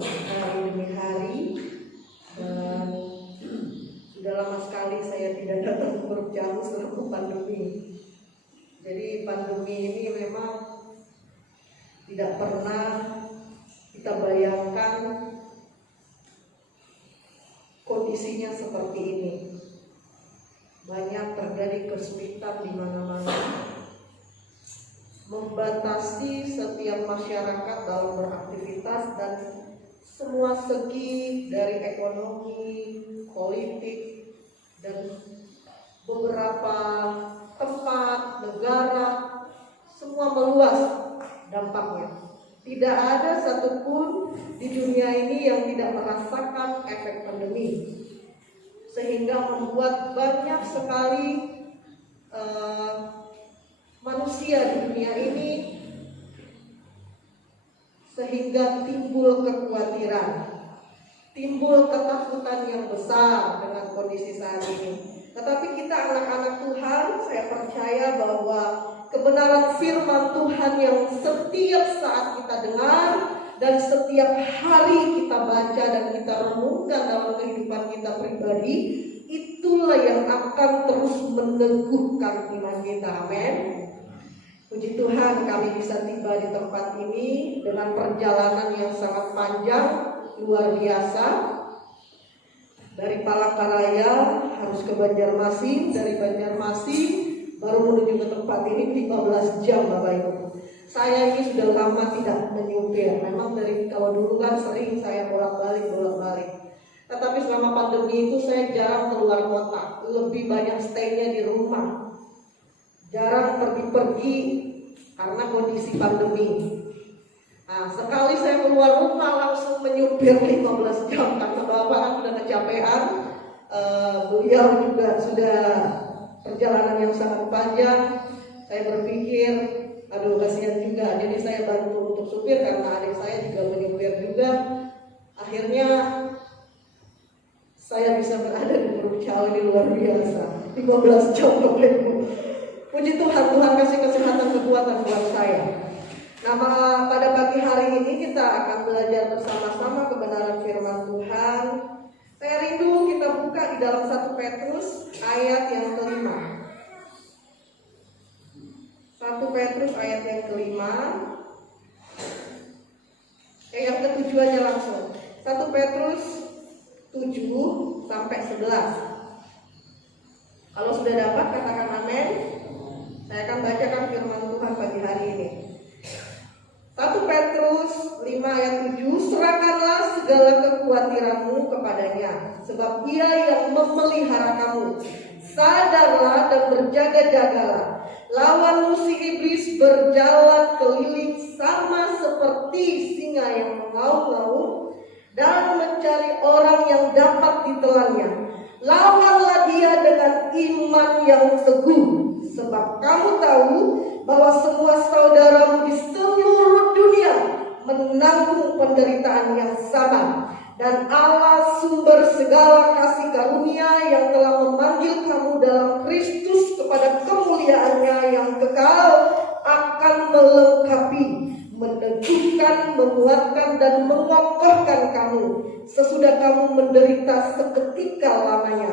hari demi hari, dan sudah lama sekali saya tidak datang ke Huruf Jamu selama pandemi. Jadi pandemi ini memang tidak pernah kita bayangkan kondisinya seperti ini. Banyak terjadi kesulitan di mana-mana, membatasi setiap masyarakat dalam beraktivitas dan semua segi dari ekonomi, politik, dan beberapa tempat, negara, semua meluas dampaknya. Tidak ada satupun di dunia ini yang tidak merasakan efek pandemi, sehingga membuat banyak sekali manusia di dunia ini, sehingga timbul kekhawatiran, timbul ketakutan yang besar dengan kondisi saat ini. Tetapi kita anak-anak Tuhan, saya percaya bahwa kebenaran firman Tuhan yang setiap saat kita dengar dan setiap hari kita baca dan kita renungkan dalam kehidupan kita pribadi, itulah yang akan terus meneguhkan iman kita. Amin. Puji Tuhan, kami bisa tiba di tempat ini dengan perjalanan yang sangat panjang, luar biasa. Dari Palangkaraya harus ke Banjarmasin, dari Banjarmasin baru menuju ke tempat ini 15 jam Bapak Ibu. Saya ini sudah lama tidak menyupir. Memang dari kalau dulu kan sering saya bolak-balik. Tetapi selama pandemi itu saya jarang keluar kota, lebih banyak stay-nya di rumah. Jarang pergi-pergi karena kondisi pandemi. Nah, sekali saya keluar rumah langsung menyupir 15 jam karena Bapak kan sudah kecapean. Beliau juga sudah perjalanan yang sangat panjang. Saya berpikir, aduh kasihan juga. Jadi saya bantu untuk supir karena adik saya juga menyupir juga. Akhirnya saya bisa berada di Huruf Jamu ini luar biasa. 15 jam Bapak Ibu. Puji Tuhan, Tuhan kasih kesehatan kekuatan buat saya. Nah, pada pagi hari ini kita akan belajar bersama-sama kebenaran firman Tuhan. Saya rindu kita buka di dalam 1 Petrus ayat yang kelima. 1 Petrus ayat yang kelima. Yang ketujuannya langsung. 1 Petrus 7 sampai 11. Kalau sudah dapat katakan amin. Saya akan bacakan firman Tuhan pagi hari ini. 1 Petrus 5 ayat 7, serahkanlah segala kekhawatiranmu kepadanya, sebab Ia yang memelihara kamu. Sadarlah dan berjaga-jagalah. Lawan musuh iblis berjalan keliling sama seperti singa yang mengaum-ngaum dan mencari orang yang dapat ditelannya. Lawanlah dia dengan iman yang teguh, sebab kamu tahu bahwa semua saudaramu di seluruh dunia menanggung penderitaan yang sama. Dan Allah sumber segala kasih karunia yang telah memanggil kamu dalam Kristus kepada kemuliaannya yang kekal akan melengkapi, meneguhkan, menguatkan dan mengokohkan kamu sesudah kamu menderita seketika lamanya.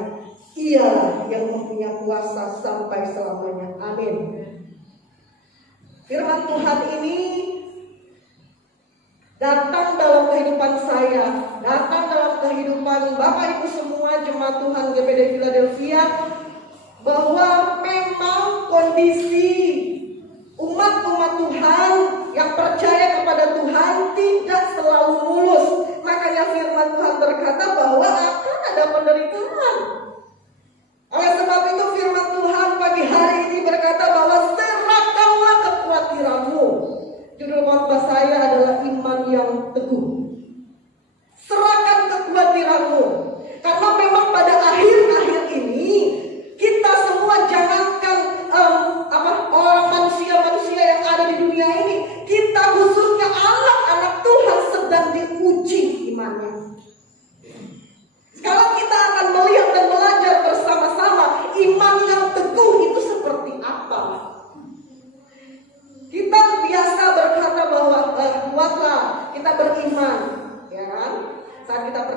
Ialah yang mempunyai kuasa sampai selamanya. Amin. Firman Tuhan ini datang dalam kehidupan saya, datang dalam kehidupan Bapak Ibu semua jemaat Tuhan GPD Philadelphia, bahwa memang kondisi umat-umat Tuhan yang percaya kepada Tuhan tidak selalu mulus. Makanya firman Tuhan berkata bahwa akan ada penderitaan. Oleh sebab itu firman Tuhan pagi hari ini berkata bahwa serahkanlah kekhawatiranmu. Judul khotbah saya adalah iman yang teguh. Serahkan kekhawatiranmu. Karena memang pada akhir-akhir ini kita semua jangankan orang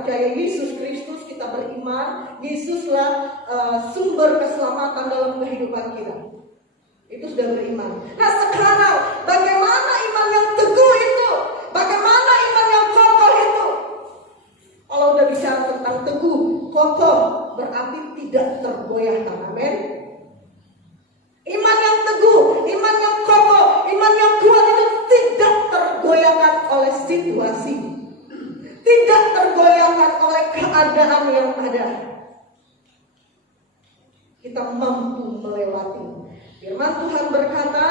percaya Yesus Kristus, kita beriman, Yesuslah sumber keselamatan dalam kehidupan kita. Itu sudah beriman. Nah sekarang, bagaimana iman yang teguh itu? Bagaimana iman yang kokoh itu? Kalau udah bicara tentang teguh, kokoh, berarti tidak tergoyahkan. Amin. Iman yang teguh, iman yang kokoh, iman yang kuat itu tidak tergoyahkan oleh situasi, tidak tergoyahkan oleh keadaan yang ada. Kita mampu melewati. Firman Tuhan berkata,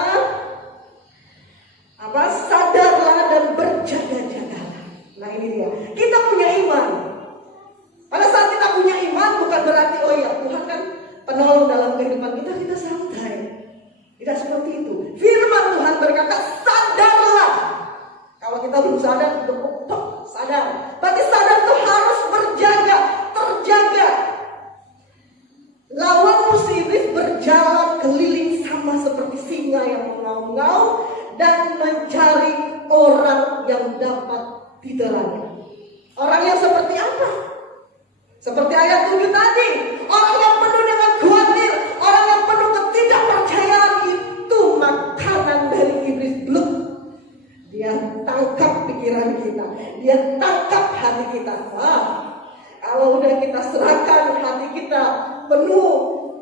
sadarlah dan berjaga-jagalah. Nah ini dia, kita punya iman. Pada saat kita punya iman bukan berarti oh ya Tuhan kan penolong dalam kehidupan kita, kita santai. Tidak seperti itu. Firman Tuhan berkata, sadarlah. Kalau kita belum sadar, kita sadar. Berarti sadar itu harus berjaga, terjaga. Lawan musuh iblis berjalan keliling sama seperti singa yang mengaum-ngaum dan mencari orang yang dapat ditelan. Orang yang seperti apa? Seperti ayat 7 tadi, orang yang penuh dengan khawatir, orang yang penuh ketidakpercayaan, itu makanan dari iblis. Belum, dia tangkap pikiran kita, dia tangkap hati kita. Kalau udah kita serahkan hati kita penuh,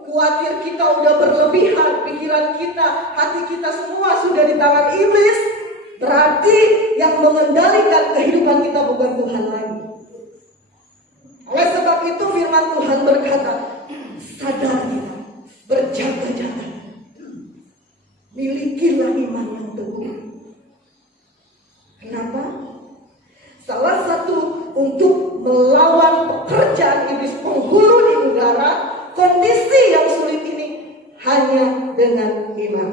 khawatir kita udah berlebihan, pikiran kita, hati kita semua sudah di tangan iblis, berarti yang mengendalikan kehidupan kita bukan Tuhan lagi. Oleh sebab itu firman Tuhan berkata, sadar kita, berjaga-jaga, milikilah iman yang teguh. Kenapa? Salah satu untuk melawan pekerjaan iblis penghulu di udara, kondisi yang sulit ini hanya dengan iman.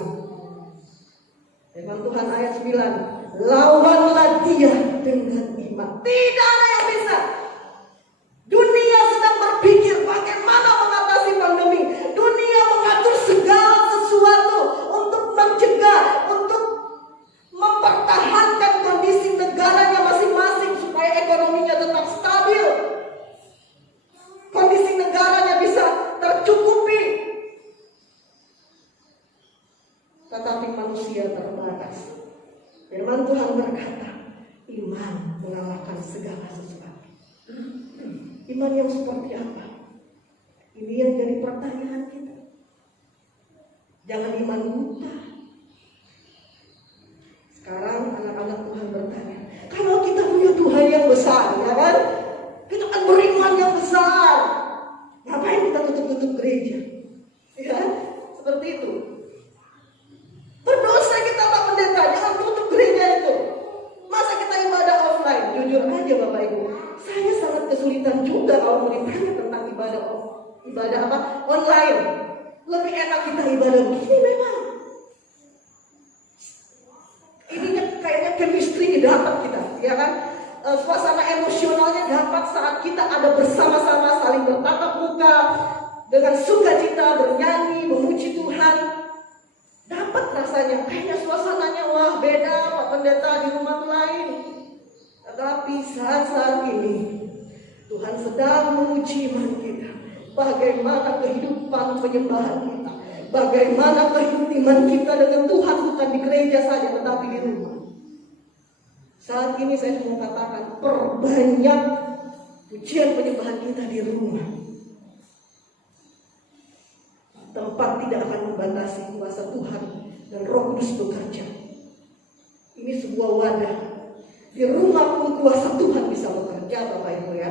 Firman Tuhan ayat 9, lawanlah dia dengan iman. Tidak ada yang bisa. Dunia sedang berpikir bagaimana mengatasi pandemi. Dunia mengatur segala sesuatu untuk mencegah, untuk mempertahankan kondisi negaranya masing-masing supaya ekonominya tetap stabil, kondisi negaranya bisa tercukupi. Tetapi manusia terbatas. Firman Tuhan berkata, iman mengalahkan segala sesuatu. Iman yang seperti apa? Ini yang jadi pertanyaan kita. Jangan iman buta. Sekarang anak-anak Tuhan bertanya, kalau kita punya Tuhan yang besar, ya kan? Kita kan beriman yang besar. Ngapain kita tutup-tutup gereja? Ya, seperti itu. Berdosa kita Pak Pendeta, jangan tutup gereja itu. Masa kita ibadah offline? Jujur aja Bapak Ibu, saya sangat kesulitan juga kalau mau ditanya tentang ibadah online. Lebih enak kita ibadah begini memang. Ini kayaknya chemistry dapat kita, ya kan? Suasana emosionalnya dapat saat kita ada bersama-sama, saling bertatap muka, dengan sukacita bernyanyi, memuji Tuhan. Dapat rasanya, kayaknya suasananya wah beda Pak Pendeta di rumah lain. Tetapi saat ini Tuhan sedang menguji iman kita. Bagaimana kehidupan penyembahan kita, bagaimana kehidupan kita dengan Tuhan, bukan di gereja saja tetapi di rumah. Saat ini saya mau katakan, perbanyak pujian penyembahan kita di rumah. Tempat tidak akan membatasi kuasa Tuhan dan Roh Kudus bekerja. Ini sebuah wadah. Di rumah pun kuasa Tuhan bisa bekerja, Bapak Ibu ya.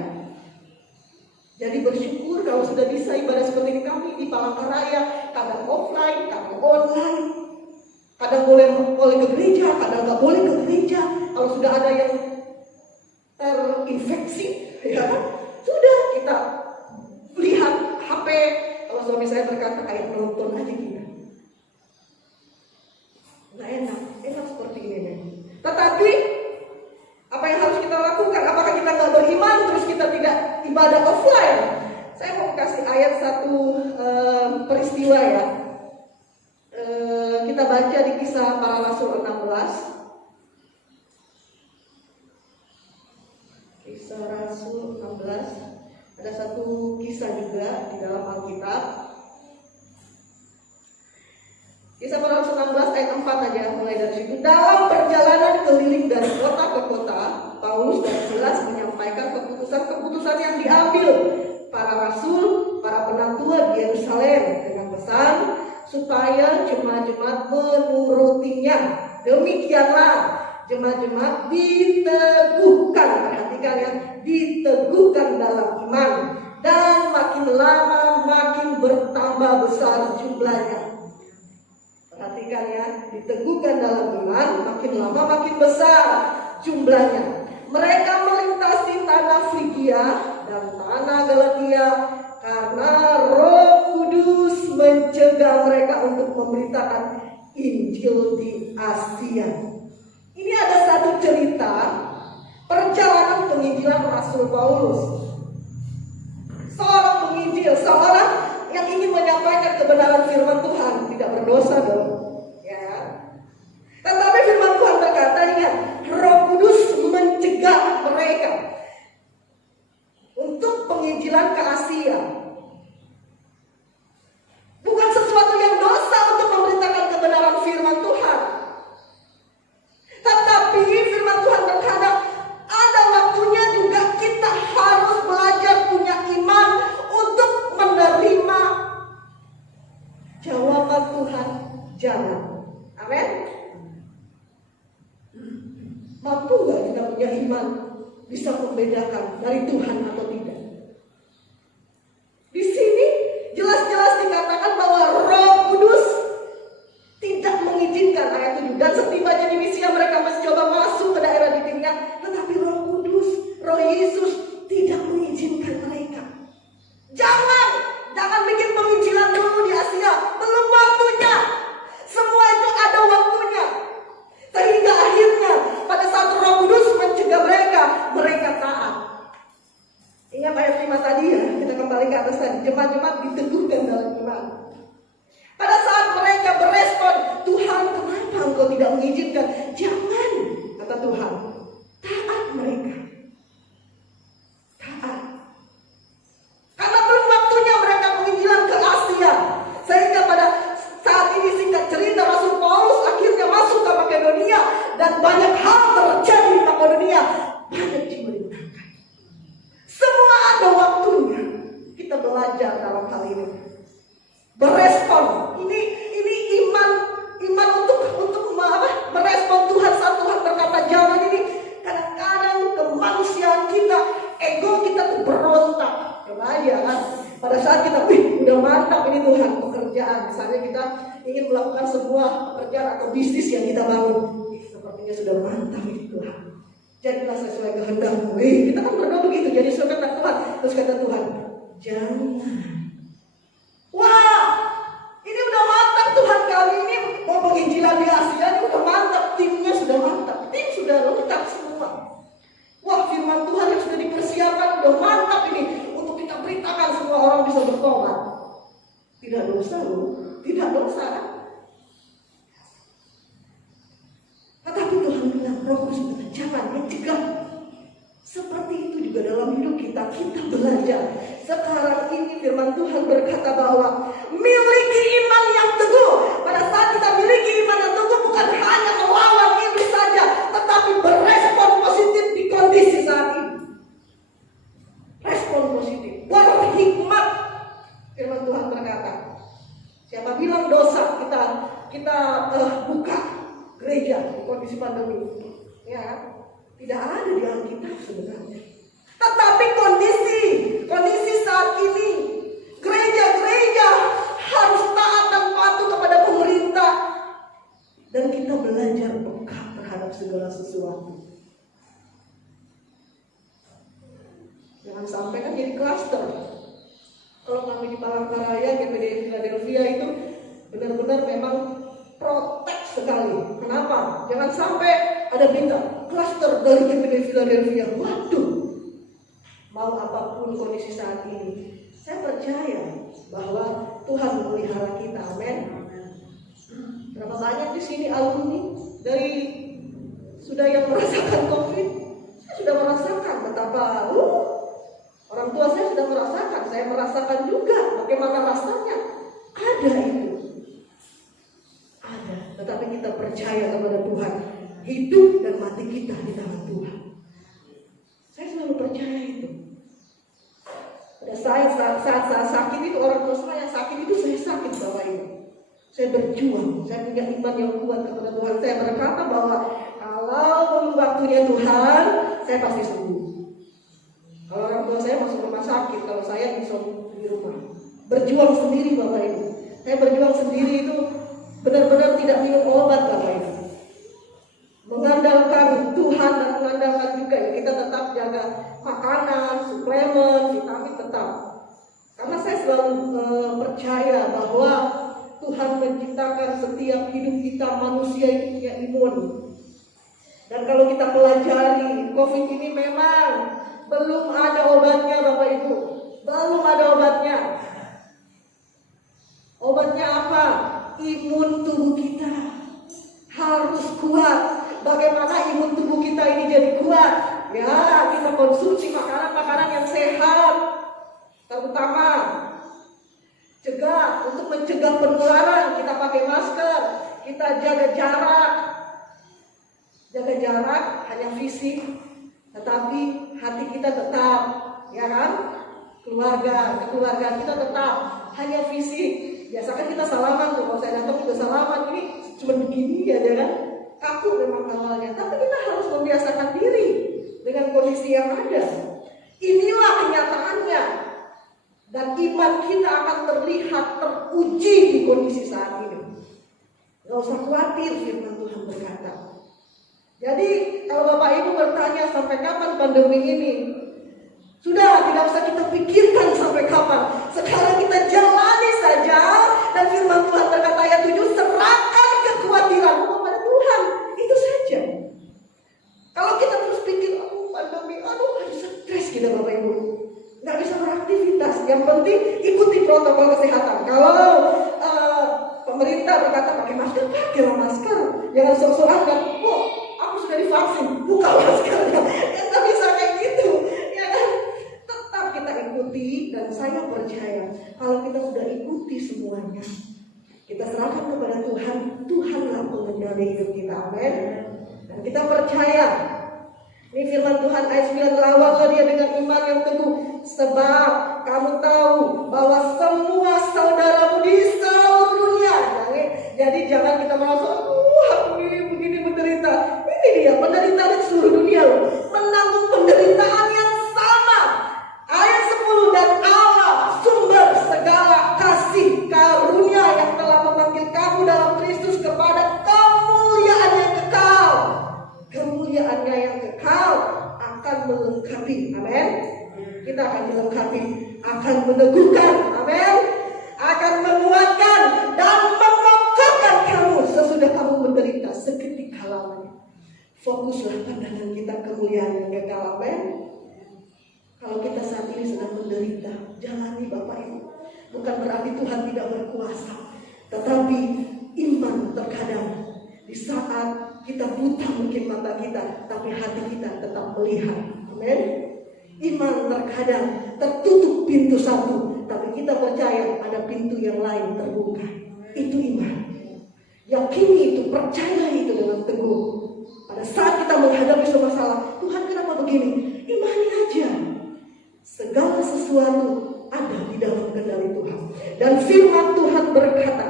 Jadi bersyukur kalau sudah bisa ibadah seperti ini. Kami di Palangkaraya, kadang offline, kadang online. Kadang boleh ke gereja, kadang nggak boleh ke gereja. Kalau sudah ada yang terinfeksi, ya kan? Sudah kita lihat HP. Kalau suami saya berkata kayak nonton aja kita. Nggak enak seperti ini nih. Tetapi apa yang harus kita lakukan? Apakah kita nggak beriman terus kita tidak ibadah offline? Saya mau kasih ayat satu peristiwa ya. Kita baca di Kisah Para Rasul 16. Kisah Kisah Rasul 16. Ada satu kisah juga di dalam Alkitab. Kisah para Rasul 16 ayat 4 aja, mulai dari situ. Dalam perjalanan keliling dari kota ke kota, Paulus dan Silas menyampaikan keputusan-keputusan yang diambil para rasul, para penatua di Yerusalem dengan pesan supaya jemaat-jemaat menurutinya. Demikianlah jemaat-jemaat diteguhkan, perhatikan ya, diteguhkan dalam iman, dan makin lama makin bertambah besar jumlahnya. Perhatikan ya, diteguhkan dalam iman, makin lama makin besar jumlahnya. Mereka melintasi tanah Frigia dan tanah Galatia karena Roh Kudus mencegah mereka untuk memberitakan Injil di Asia. Ini ada satu cerita perjalanan penginjilan Rasul Paulus. Seorang penginjil, seorang yang ingin menyampaikan kebenaran firman Tuhan, tidak berdosa dong, ya. Tetapi firman Tuhan berkata, ingat, Roh Kudus mencegah mereka untuk penginjilan ke Asia. Bukan sesuatu yang dosa untuk memberitakan kebenaran firman Tuhan. Tetapi firman Tuhan berkata, ada waktunya juga kita harus belajar punya iman untuk menerima jawaban Tuhan. Jangan. Amin. Mampu gak kita punya iman bisa membedakan dari Tuhan atau tidak? Di sini jelas-jelas dikatakan bahwa Roh Kudus tidak mengizinkan, ayat 7. Dan setibanya di Misia mereka mencoba masuk ke daerah di Bitinia, tetapi Roh Kudus, Roh Yesus tidak mengizinkan mereka. Jangan bikin penginjilan dulu di Asia, belum waktunya. Semua itu ada waktunya. Sehingga akhirnya pada saat Roh Kudus mencegah mereka taat. Ingat ayat 5 tadi ya, kita kembali ke atas tadi. Jemaat-jemaat diteguhkan dalam iman. Pada saat mereka berespon, Tuhan, kenapa Engkau tidak mengizinkan? Jangan, kata Tuhan. Taat mereka. Taat. Karena belum waktunya mereka penginjilan ke Asia. Sehingga pada saat ini, singkat cerita, Rasul Paulus akhirnya masuk ke Makedonia. Dan banyak hal terjadi di Makedonia. Banyak jiwa dimenangkan. Semua ada waktunya. Kita belajar dalam hal ini. Berespon. Ini iman untuk merespon Tuhan saat Tuhan berkata jangan. Ini kadang-kadang kemanusiaan kita, ego kita tuh berontak. Ya kan? Pada saat kita, udah mantap ini Tuhan pekerjaan. Misalnya kita ingin melakukan sebuah pekerjaan atau bisnis yang kita bangun. Sepertinya sudah mantap ini Tuhan. Jadilah sesuai kehendak-Mu. Kita kan berdoa begitu, jadi sesuai kehendak Tuhan. Terus kata Tuhan, jangan. Wah, ini udah mantap Tuhan, kali ini mau penginjilan di Asia, ini udah mantap, timnya sudah mantap, tim sudah lengkap semua. Wah, firman Tuhan yang sudah dipersiapkan udah mantap ini untuk kita beritakan, semua orang bisa bertobat. Tidak dosa loh, tidak dosa. Tetapi Tuhan bilang, Roh Kudus bilang, jangan, mencegah. Seperti itu juga dalam hidup kita belajar. Sekarang ini firman Tuhan berkata bahwa miliki iman yang teguh. Pada saat kita miliki iman yang teguh, bukan hanya melawan iblis saja, tetapi berespon positif di kondisi saat ini. Respon positif, berhikmat. Firman Tuhan berkata, siapa bilang dosa kita buka gereja di kondisi pandemi, ya tidak ada di Alkitab sebenarnya. Tetapi kondisi saat ini, gereja-gereja harus taat dan patuh kepada pemerintah, dan kita belajar peka terhadap segala sesuatu. Jangan sampai kan jadi klaster. Kalau kami di Palangkaraya, GPD Philadelphia itu benar-benar memang protek sekali. Kenapa? Jangan sampai ada berita klaster dari GPD Philadelphia. Waduh, mau apapun kondisi saat ini, saya percaya bahwa Tuhan memelihara kita. Amin. Berapa banyak di sini alumni dari sudah yang merasakan COVID? sudah merasakan betapa orang tua saya sudah merasakan, saya merasakan juga bagaimana rasanya. Ada itu. Ada, tetapi kita percaya kepada Tuhan. Hidup dan mati kita di tangan Tuhan. Saya selalu percaya itu. Pada saat sakit itu, orang tua saya sakit itu, saya sakit Bapak Ibu. Saya berjuang, saya punya iman yang kuat kepada Tuhan. Saya berkata bahwa kalau waktunya Tuhan, saya pasti sembuh. Kalau orang tua saya masuk rumah sakit, kalau saya bisa di rumah. Berjuang sendiri Bapak Ibu. Saya berjuang sendiri itu benar-benar tidak minum obat Bapak Ibu. Mengandalkan Tuhan dan mengandalkan juga ya, kita tetap jaga makanan, suplemen, vitamin tetap. Karena saya selalu percaya bahwa Tuhan menciptakan setiap hidup kita, manusia itu punya imun. Dan kalau kita pelajari, COVID ini memang belum ada obatnya Bapak Ibu. Belum ada obatnya. Obatnya apa? Imun tubuh kita harus kuat. Bagaimana imun tubuh kita ini jadi kuat? Ya, kita konsumsi makanan-makanan yang sehat. Terutama untuk mencegah penularan, kita pakai masker, kita jaga jarak. Jaga jarak hanya fisik, tetapi hati kita tetap, ya kan? Keluarga kita tetap hanya fisik. Biasakan kita salaman tuh, kalau saya datang juga salaman, ini cuma begini ya kan? Kaku memang awalnya, tapi kita harus membiasakan diri dengan kondisi yang ada. Inilah kenyataannya. Dan iman kita akan terlihat, teruji di kondisi saat ini. Gak usah khawatir, firman Tuhan berkata. Jadi kalau Bapak Ibu bertanya sampai kapan pandemi ini, sudah tidak usah kita pikirkan sampai kapan. Sekarang kita jalani saja. Dan firman Tuhan berkata ayat 7, serahkan kekhawatiran kepada Tuhan. Itu saja. Kalau kita terus pikir, pandemi, stres kita Bapak Ibu. Nggak bisa beraktivitas. Yang penting ikuti protokol kesehatan. Kalau pemerintah berkata pakai masker. Jangan sok-sokan kan, aku sudah divaksin, buka maskernya. Nggak bisa kayak gitu, ya kan? Tetap kita ikuti, dan saya percaya kalau kita sudah ikuti semuanya, kita serahkan kepada Tuhan. Tuhanlah pengendali hidup kita, amin. Dan kita percaya. Ini firman Tuhan ayat 9, lawanlah dia dengan iman yang teguh, sebab kamu tahu bahwa semua saudaramu di seluruh dunia. Jadi jangan kita merasa, aku ini begini menderita. Ini dia penderitaan di seluruh dunia loh, menanggung penderitaan yang sama. Ayat 10, dan Allah sumber segala kasih karunia yang telah memanggil kamu dalam Kristus kepada kemuliaan yang kekal. Kemuliaannya yang kekal akan melengkapi, amin. Kita akan dilengkapi, akan meneguhkan, amin. Akan menguatkan dan mengokohkan kamu sesudah kamu menderita seketika lamanya. Fokuslah pandangan kita kemuliaan yang kekal, amin. Kalau kita saat ini sedang menderita, jalani Bapak Ibu. Bukan berarti Tuhan tidak berkuasa, tetapi iman terkadang di saat kita buta mungkin mata kita, tapi hati kita tetap melihat. Amin. Iman terkadang tertutup pintu satu, tapi kita percaya ada pintu yang lain terbuka. Itu iman. Yakini itu, percaya itu dengan teguh. Pada saat kita menghadapi suatu masalah, Tuhan kenapa begini? Imani aja. Segala sesuatu ada di dalam kendali Tuhan. Dan firman Tuhan berkata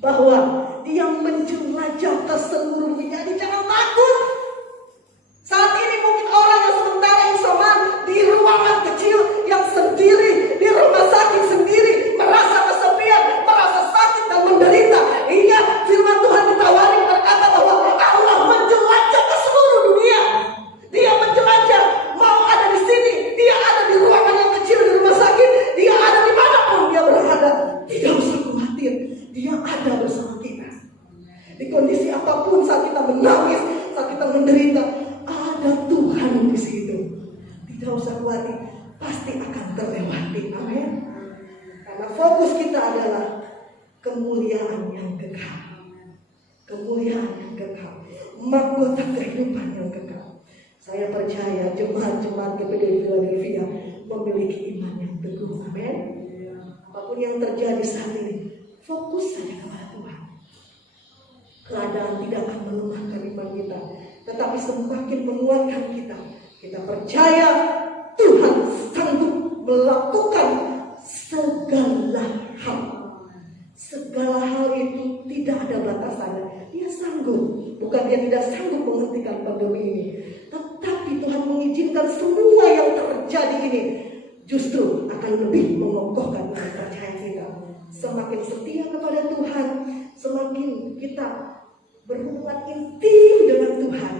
bahwa Dia menjelajah ke seluruh dunia. Jadi jangan takut. Saat ini mungkin orang yang sementara isoman di ruangan kecil yang sendiri, di rumah sakit sendiri, merasa kesepian, merasa sakit dan menderita. Iya, firman Tuhan ditawari berkata bahwa Allah menjelajah ke seluruh dunia. Dia menjelajah, mau ada di sini, dia ada di ruangan yang kecil di rumah sakit, dia ada di manapun dia berada. Tidak usah khawatir, dia ada bersama kita. Di kondisi apapun, saat kita menangis, saat kita menderita, ada Tuhan di situ. Tidak usah khawatir, pasti akan terlewati. Amin. Karena fokus kita adalah kemuliaan yang kekal. Kemuliaan yang kekal. Mahkota kehidupan yang kekal. Saya percaya jemaat-jemaat GPD Philadelphia memiliki iman yang teguh. Amin. Apapun yang terjadi saat ini, fokus saja kepada Tuhan. Keadaan tidak akan melemahkan iman kita, tetapi semakin menguatkan kita. Kita percaya Tuhan sanggup melakukan segala hal. Segala hal itu tidak ada batasannya. Dia sanggup. Bukan dia tidak sanggup menghentikan pandemi ini, tetapi Tuhan mengizinkan semua yang terjadi ini justru akan lebih mengokohkan iman percaya kita. Semakin setia kepada Tuhan, semakin kita berhubungan intim dengan Tuhan.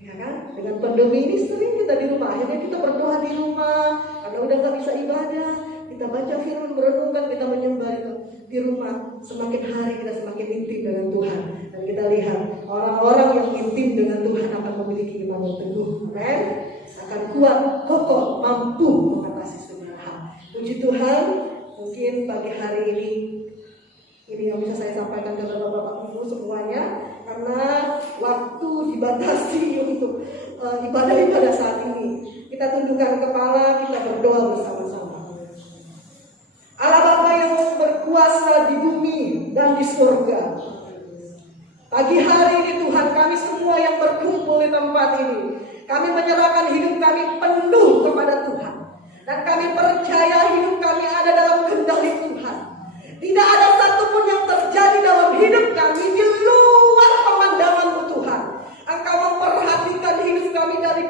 Ya kan? Dengan pandemi ini sering kita di rumah, akhirnya kita berdoa di rumah karena udah gak bisa ibadah. Kita baca firman, merenungkan, kita menyembah itu di rumah. Semakin hari kita semakin intim dengan Tuhan. Dan kita lihat orang-orang yang intim dengan Tuhan akan memiliki iman yang teguh. Amen. Akan kuat, kokoh, mampu mengatasi segala hal. Puji Tuhan. Mungkin pagi hari ini yang bisa saya sampaikan kepada Bapak Ibu semuanya, karena waktu dibatasi untuk ibadah-ibadah saat ini. Kita tundukkan kepala, kita berdoa bersama-sama. Allah Bapa yang berkuasa di bumi dan di surga, pagi hari ini Tuhan, kami semua yang berkumpul di tempat ini, kami menyerahkan hidup kami penuh kepada Tuhan. Dan kami percaya hidup kami ada dalam kendali Tuhan. Tidak ada satupun yang terjadi dalam hidup kami di luar pemandangan-Mu Tuhan. Engkau memperhatikan hidup kami dari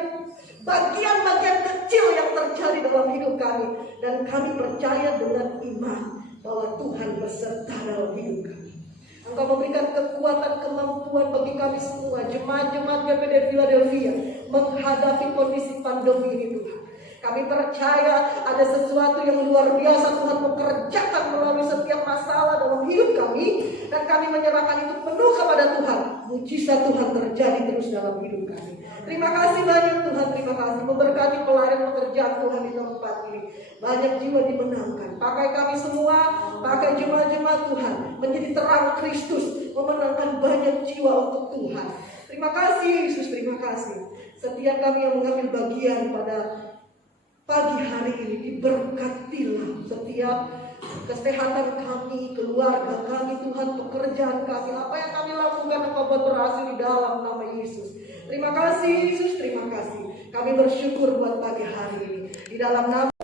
bagian-bagian kecil yang terjadi dalam hidup kami. Dan kami percaya dengan iman bahwa Tuhan beserta dalam hidup kami. Engkau memberikan kekuatan, kemampuan bagi kami semua, jemaat-jemaat GPD Philadelphia, menghadapi kondisi pandemi ini Tuhan. Kami percaya ada sesuatu yang luar biasa Tuhan mengerjakan melalui setiap masalah dalam hidup kami. Dan kami menyerahkan itu penuh kepada Tuhan. Mujizat Tuhan terjadi terus dalam hidup kami. Terima kasih banyak Tuhan, terima kasih. Memberkati pelayan pekerjaan Tuhan di tempat ini. Banyak jiwa dimenangkan. Pakai kami semua, pakai jemaat-jemaat Tuhan, menjadi terang Kristus, memenangkan banyak jiwa untuk Tuhan. Terima kasih Yesus, terima kasih. Setiap kami yang mengambil bagian pada pagi hari ini, diberkatilah setiap kesehatan kami, keluarga kami, Tuhan, pekerjaan kami, apa yang kami lakukan, Engkau buat berhasil di dalam nama Yesus. Terima kasih Yesus, terima kasih. Kami bersyukur buat pagi hari ini. Di dalam nama